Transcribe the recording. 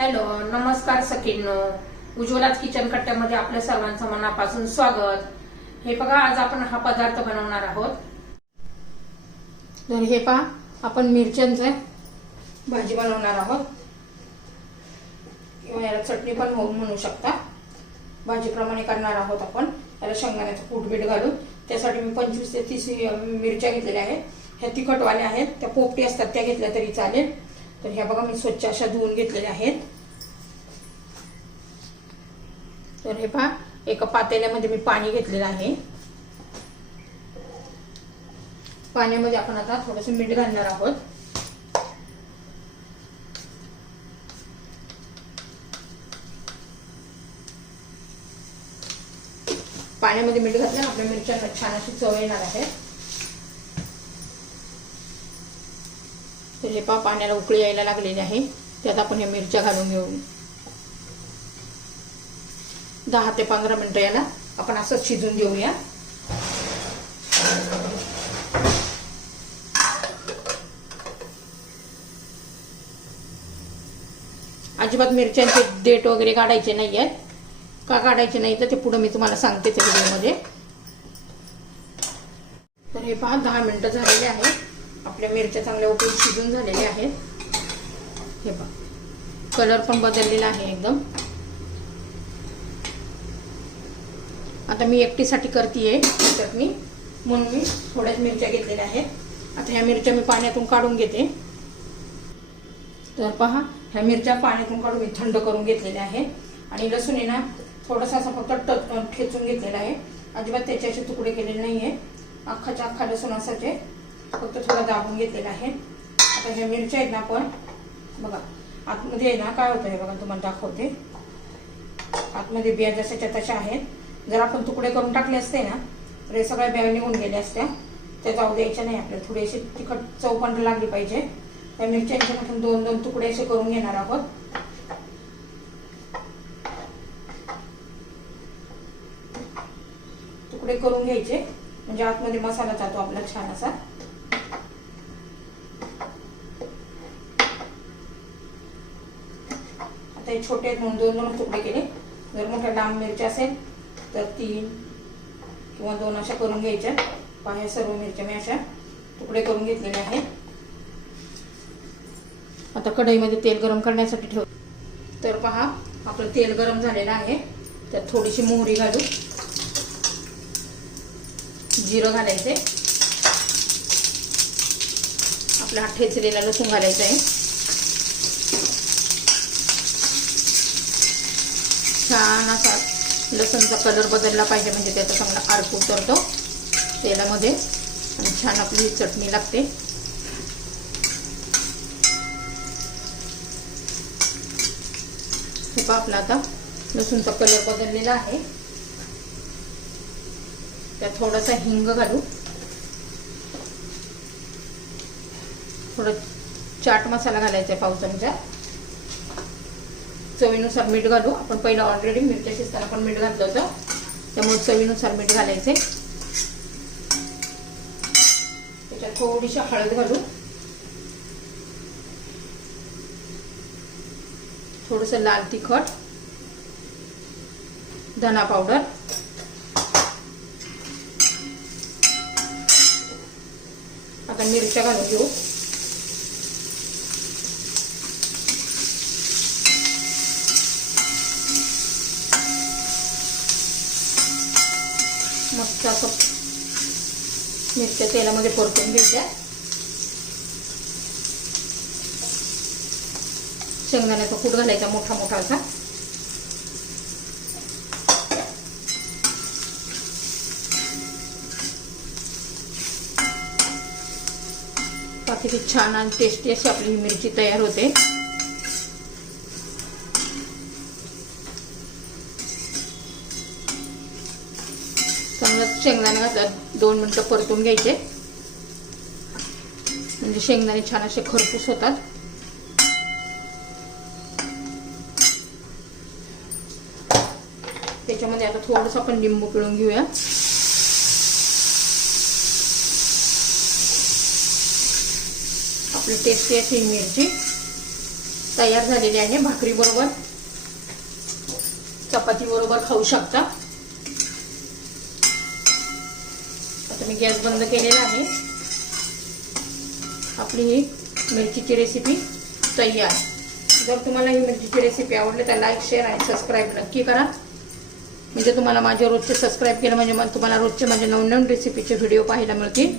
Hello नमस्कार सखींनो. उज्ज्वलाच kitchen कट्ट्यामध्ये आपल्या सर्वांचं मनापासून स्वागत. हे बघा आज आपण हा पदार्थ बनवणार आहोत. तर हे पहा आपण मिरच्यांचं भाजी बनवणार आहोत. किंवा याला चटणी पण होऊन म्हणू शकता. भाजीप्रमाणे करणार आहोत आपण. याला शेंगदाण्याचं कूटबीट घालून. त्यासाठी मी पंचवीस ते तीस मिरच्या घेतलेल्या आहेत. ह्या तिखटवाल्या आहेत. त्या पोपटी असतात त्या घेतल्या तरी चालेल. तर ह्या बघा मी स्वच्छ अशा धुवून घेतलेल्या आहेत. तर हे पहा एका पातेल्यामध्ये मी पाणी घेतलेलं आहे. पाण्यामध्ये आपण आता थोडस मीठ घालणार आहोत. पाण्यामध्ये मीठ घातलं आपल्या मिरच्यांना छान अशी चव येणार आहे. तर हे पहा पाण्याला उकळी यायला लागलेली आहे. त्यात आपण ह्या मिरच्या घालून घेऊ. दहा ते पंधरा मिनटं याला आपण असंच शिजून घेऊया. अजिबात मिरच्यांचे देठ वगैरे काढायचे नाही आहेत का काढायचे नाही तर ते पुढं मी तुम्हाला सांगते त्या व्हिडिओमध्ये. तर हे पहा दहा मिनटं झालेले आहेत आपल्या मिरच्या चांगल्या उकळून शिजून झालेल्या आहेत. हे बघ. कलर पण बदललेला आहे एकदम. आता मी एकटीसाठी करते चटणी म्हणून मी थोड्याच मिरच्या घेतलेल्या आहेत. आता ह्या मिरच्या मी पाण्यातून काढून घेते. तर पहा ह्या मिरच्या पाण्यातून काढून मी थंड करून घेतलेल्या आहे आणि लसूण आहे ना थोडासा असा फक्त टच ठेचून घेतलेला आहे. अजिबात त्याचे असे तुकडे केलेले नाही आहे अख्खाच्या अख्खा लसूण असाचे. फक्त थोडा दाबून घेतलेला आहे. आता ह्या मिरच्या आहेत ना आपण बघा आतमध्ये आहे ना काय होतं हे बघा तुम्हाला दाखवते. आतमध्ये बिया जशाच्या तशा आहेत. जर आपण तुकडे करून टाकले असते ना तर हे सगळ्या बिया निघून गेल्या असत्या. त्या जाऊ द्यायच्या नाही आपल्याला. थोडीशी तिखट चव पण लागली पाहिजे. त्या मिरच्यांचे आपण दोन दोन तुकडे असे करून घेणार आहोत. तुकडे करून घ्यायचे. म्हणजे आतमध्ये मसाला जातो आपला छान असा. आता छोटे दोन म्हणून दोन दोन तुकडे केले जर मोठ्या लांब मिरच्या असेल तर तीन किंवा दोन अशा करून घ्यायच्या. पाह्या सर्व मिरच्या मी अशा तुकडे करून घेतलेले आहेत. आता कढईमध्ये तेल गरम करण्यासाठी ठेव तर पहा आपलं तेल गरम झालेलं आहे. त्यात थोडीशी मोहरी घालू. जिरं घालायचे आपला हा ठेचलेला लसूण घालायचा आहे. छान असा लसणचा कलर बदलला पाहिजे म्हणजे त्याचा चांगला अर्क उतरतो. तेलामध्ये. आणि छान आपली चटणी लागते. हे आपला आता लसूणचा कलर बदललेला आहे. त्यात थोडासा हिंग घालू. थोडं चाट मसाला घालायचा आहे पाव चमचा चवीनुसार मीठ घालू. आपण पहिलं ऑलरेडी मिरच्या शिजताना पण मीठ घातलं होतं. त्यामुळे चवीनुसार मीठ घालायचे. त्याच्यात थोडीशी हळद घालू. थोडस लाल तिखट. धना पावडर. आता मिरच्या घालून घेऊ. मस्त असं मिरच्या तेलामध्ये परतून घ्यायच्या. शेंगदाण्याचा कूट घालायचा मोठा मोठा असा. किती छान आणि टेस्टी अशी आपली मिरची तयार होते चांगलं शेंगदाणे घातलं. दोन मिनटं परतून घ्यायचे. म्हणजे शेंगदाणे छान असे खरपूस होतात. त्याच्यामध्ये आता थोडंसं आपण लिंबू पिळून घेऊया. आपली टेस्टी अशी मिरची तयार झालेली आहे भाकरी बरोबर चपाती बरोबर खाऊ शकता. आता मी गॅस बंद केलेला आहे. आपली ही मिरचीची रेसिपी तयार. जर तुम्हाला ही मिरचीची रेसिपी आवडली तर लाईक शेअर आणि सबस्क्राईब नक्की करा. म्हणजे तुम्हाला माझ्या रोजचे सबस्क्राईब केलं म्हणजे मग तुम्हाला रोजचे माझ्या नवनवीन रेसिपीचे व्हिडिओ पाहायला मिळतील.